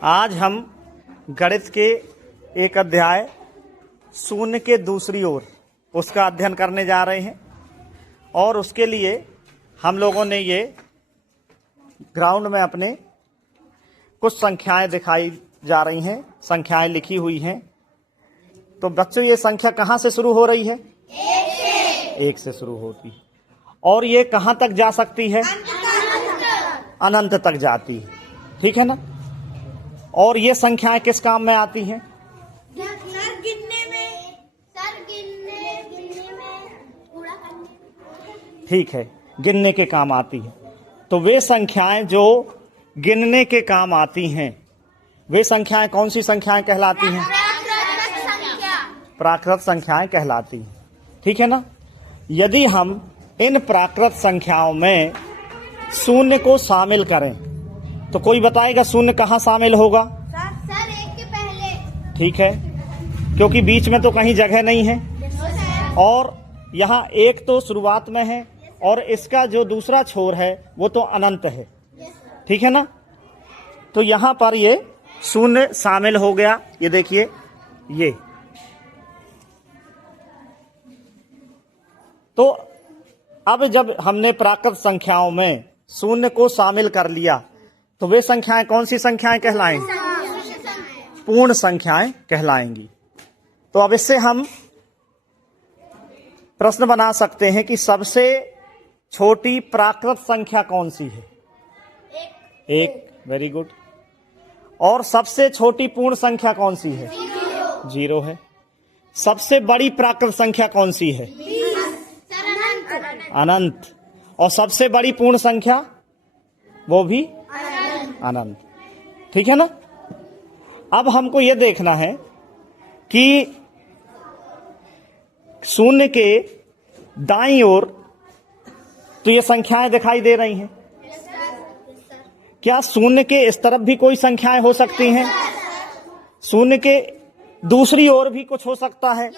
आज हम गणित के एक अध्याय शून्य के दूसरी ओर उसका अध्ययन करने जा रहे हैं और उसके लिए हम लोगों ने ये ग्राउंड में अपने कुछ संख्याएं दिखाई जा रही हैं, संख्याएं लिखी हुई हैं। तो बच्चों, ये संख्या कहाँ से शुरू हो रही है? एक से शुरू होती है और ये कहाँ तक जा सकती है? अनंत तक जाती है। ठीक है ना? और ये संख्याएं किस काम में आती हैं? ठीक है, गिनने के काम आती है। तो वे संख्याएं जो गिनने के काम आती हैं, वे संख्याएं कौन सी संख्याएं कहलाती हैं? प्राकृत संख्याएं कहलाती हैं। ठीक है ना? यदि हम इन प्राकृत संख्याओं में शून्य को शामिल करें तो कोई बताएगा शून्य कहाँ शामिल होगा? सर, एक के पहले। ठीक है, क्योंकि बीच में तो कहीं जगह नहीं है और यहाँ एक तो शुरुआत में है और इसका जो दूसरा छोर है वो तो अनंत है। ठीक है ना? तो यहाँ पर ये शून्य शामिल हो गया। ये देखिए, ये तो अब जब हमने प्राकृत संख्याओं में शून्य को शामिल कर लिया तो वे संख्याएं कौन सी संख्याएं कहलाएंगी? पूर्ण संख्याएं कहलाएंगी। तो अब इससे हम प्रश्न बना सकते हैं कि सबसे छोटी प्राकृत संख्या कौन सी है? एक। Very good. और सबसे छोटी पूर्ण संख्या कौन सी है? जीरो है। सबसे बड़ी प्राकृत संख्या कौन सी है? अनंत। और सबसे बड़ी पूर्ण संख्या वो भी अनंत। ठीक है ना? अब हमको ये देखना है कि शून्य के दाईं ओर तो ये संख्याएं दिखाई दे रही हैं। क्या शून्य के इस तरफ भी कोई संख्याएं हो सकती हैं? शून्य के दूसरी ओर भी कुछ हो सकता है?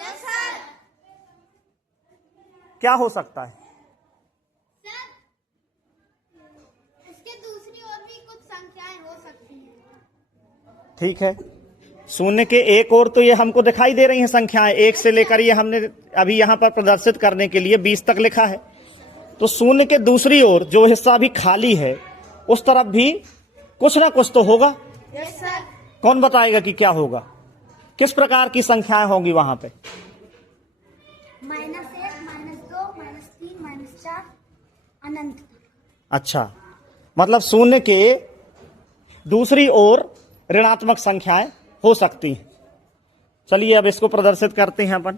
क्या हो सकता है? इसके दूसरी ओर भी कुछ संख्याएं हो सकती हैं। ठीक है, शून्य के एक ओर तो ये हमको दिखाई दे रही हैं संख्याएं। एक से लेकर ये हमने अभी यहां पर प्रदर्शित करने के लिए 20 तक लिखा है। तो शून्य के दूसरी ओर जो हिस्सा भी खाली है उस तरफ भी कुछ ना कुछ तो होगा। कौन बताएगा कि क्या होगा? किस प्रकार की संख्याएं होंगी वहां पे? -1, -2, -3, -4 अनंत। अच्छा, मतलब शून्य के दूसरी ओर ऋणात्मक संख्याएं हो सकती हैं। चलिए अब इसको प्रदर्शित करते हैं अपन।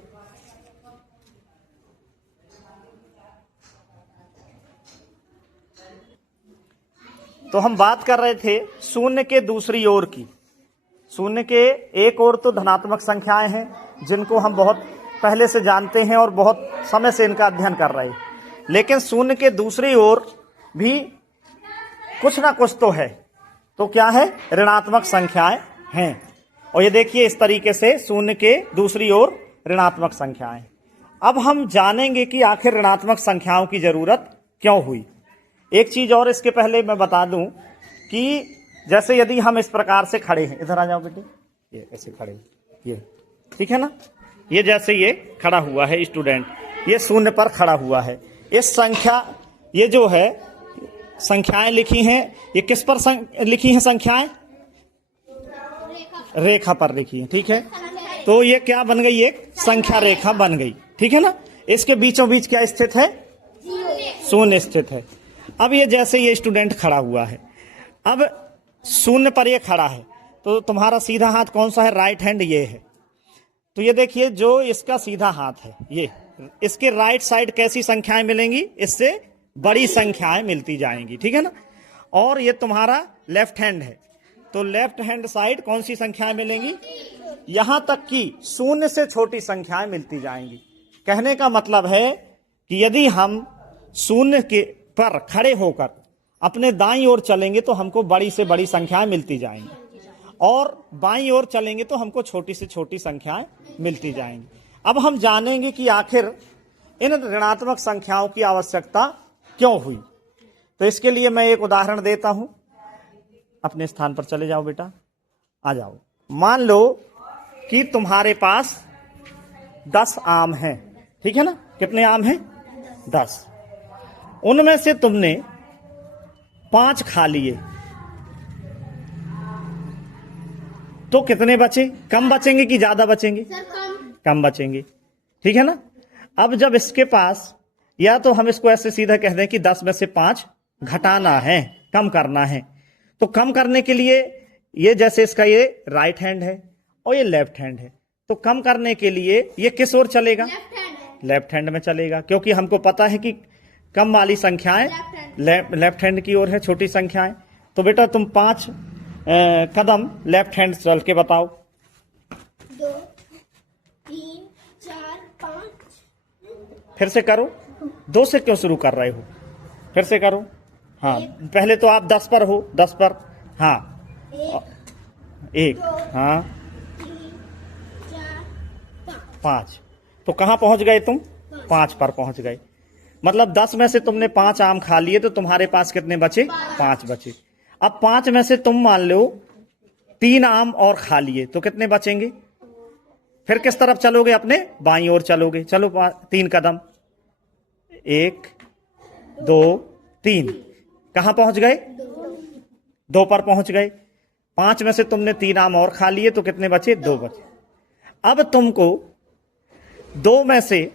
तो हम बात कर रहे थे शून्य के दूसरी ओर की। शून्य के एक ओर तो धनात्मक संख्याएं हैं जिनको हम बहुत पहले से जानते हैं और बहुत समय से इनका अध्ययन कर रहे हैं। लेकिन शून्य के दूसरी ओर भी कुछ ना कुछ तो है। तो क्या है? ऋणात्मक संख्याएं हैं। और ये देखिए, इस तरीके से शून्य के दूसरी ओर ऋणात्मक संख्याएं। अब हम जानेंगे कि आखिर ऋणात्मक संख्याओं की जरूरत क्यों हुई। एक चीज और इसके पहले मैं बता दूं कि जैसे यदि हम इस प्रकार से खड़े हैं, इधर आ जाओ बेटे, ये ऐसे खड़े, ये ठीक है ना? ये जैसे ये खड़ा हुआ है स्टूडेंट, ये शून्य पर खड़ा हुआ है। इस संख्या, ये जो है संख्याएं लिखी हैं, ये किस पर लिखी हैं संख्याएं? रेखा पर लिखी है। ठीक है, तो ये क्या बन गई? एक संख्या रेखा बन गई। ठीक है ना? इसके बीचों बीच क्या स्थित है? शून्य स्थित है। अब ये जैसे ये स्टूडेंट खड़ा हुआ है, अब शून्य पर ये खड़ा है, तो तुम्हारा सीधा हाथ कौन सा है? राइट हैंड ये है। तो ये देखिए, जो इसका सीधा हाथ है ये, इसके राइट साइड कैसी संख्याएं मिलेंगी? इससे बड़ी संख्याएं मिलती जाएंगी। ठीक है ना? और ये तुम्हारा लेफ्ट हैंड है, तो लेफ्ट हैंड साइड कौन सी संख्याएं मिलेंगी? यहां तक कि शून्य से छोटी संख्याएं मिलती जाएंगी। कहने का मतलब है कि यदि हम शून्य के पर खड़े होकर अपने दाईं ओर चलेंगे तो हमको बड़ी से बड़ी संख्याएं मिलती जाएंगी और बाईं ओर चलेंगे तो हमको छोटी से छोटी संख्याएं मिलती जाएंगी। अब हम जानेंगे कि आखिर इन ऋणात्मक संख्याओं की आवश्यकता क्यों हुई। तो इसके लिए मैं एक उदाहरण देता हूं। अपने स्थान पर चले जाओ बेटा। आ जाओ। मान लो कि तुम्हारे पास 10 आम हैं, ठीक है ना? कितने आम हैं? 10। उनमें से तुमने 5 खा लिए, तो कितने बचे? कम बचेंगे कि ज्यादा बचेंगे? सर कम। कम बचेंगे, ठीक है ना? अब जब इसके पास, या तो हम इसको ऐसे सीधा कह दें कि 10 में से 5 घटाना है, कम करना है। तो कम करने के लिए ये जैसे इसका ये राइट हैंड है और ये लेफ्ट हैंड है, तो कम करने के लिए ये किस ओर चलेगा? लेफ्ट हैंड है। लेफ्ट हैंड में चलेगा, क्योंकि हमको पता है कि कम वाली संख्याएं लेफ्ट हैंड की ओर है, छोटी संख्याएं। तो बेटा तुम 5 कदम लेफ्ट हैंड चल के बताओ। 2 3 4 5। फिर से करो। 2 से क्यों शुरू कर रहे हो? फिर से करो। हाँ, पहले तो आप 10 पर हो, 10 पर। हाँ, 1 हाँ 3 4 5। तो कहां पहुंच गए तुम? 5 पर पहुंच गए। मतलब 10 में से तुमने 5 आम खा लिए, तो तुम्हारे पास कितने बचे? 5 बचे। अब 5 में से तुम मान लो 3 आम और खा लिए, तो कितने बचेंगे? फिर किस तरफ चलोगे? अपने बाईं ओर चलोगे। चलो 3 कदम, 1 2 3। कहां पहुंच गए? 2 पर पहुंच गए। 5 में से तुमने 3 आम और खा लिए, तो कितने बचे? 2 बचे। अब तुमको 2 में से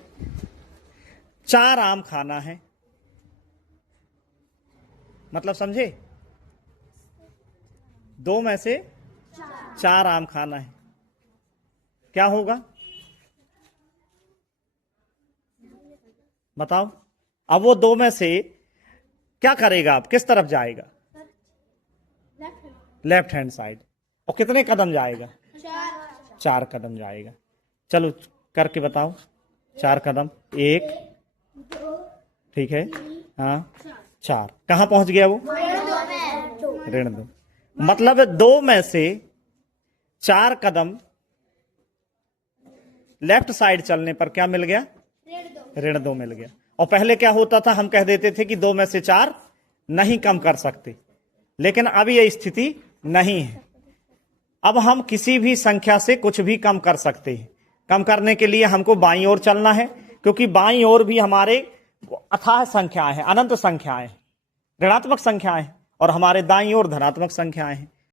4 आम खाना है, मतलब समझे? 2 में से 4 आम खाना है, क्या होगा बताओ? अब वो 2 में से क्या करेगा? अब किस तरफ जाएगा? Left hand. Left hand side. और कितने कदम जाएगा? 4 कदम जाएगा। चलो करके बताओ। 4 कदम, 1 2 ठीक है, हाँ 4। कहां पहुंच गया वो? 2 ऋण 2। मतलब 2 में से 4 कदम लेफ्ट साइड चलने पर क्या मिल गया? ऋण 2 मिल गया। और पहले क्या होता था? हम कह देते थे कि 2 में से 4 नहीं कम कर सकते, लेकिन अब यह स्थिति नहीं है। अब हम किसी भी संख्या से कुछ भी कम कर सकते हैं। कम करने के लिए हमको बाईं ओर चलना है, क्योंकि बाईं ओर भी हमारे अथाह संख्याएं हैं, अनंत संख्याएं हैं, ऋणात्मक संख्याएं हैं, और हमारे दाईं ओर धनात्मक संख्याएं हैं।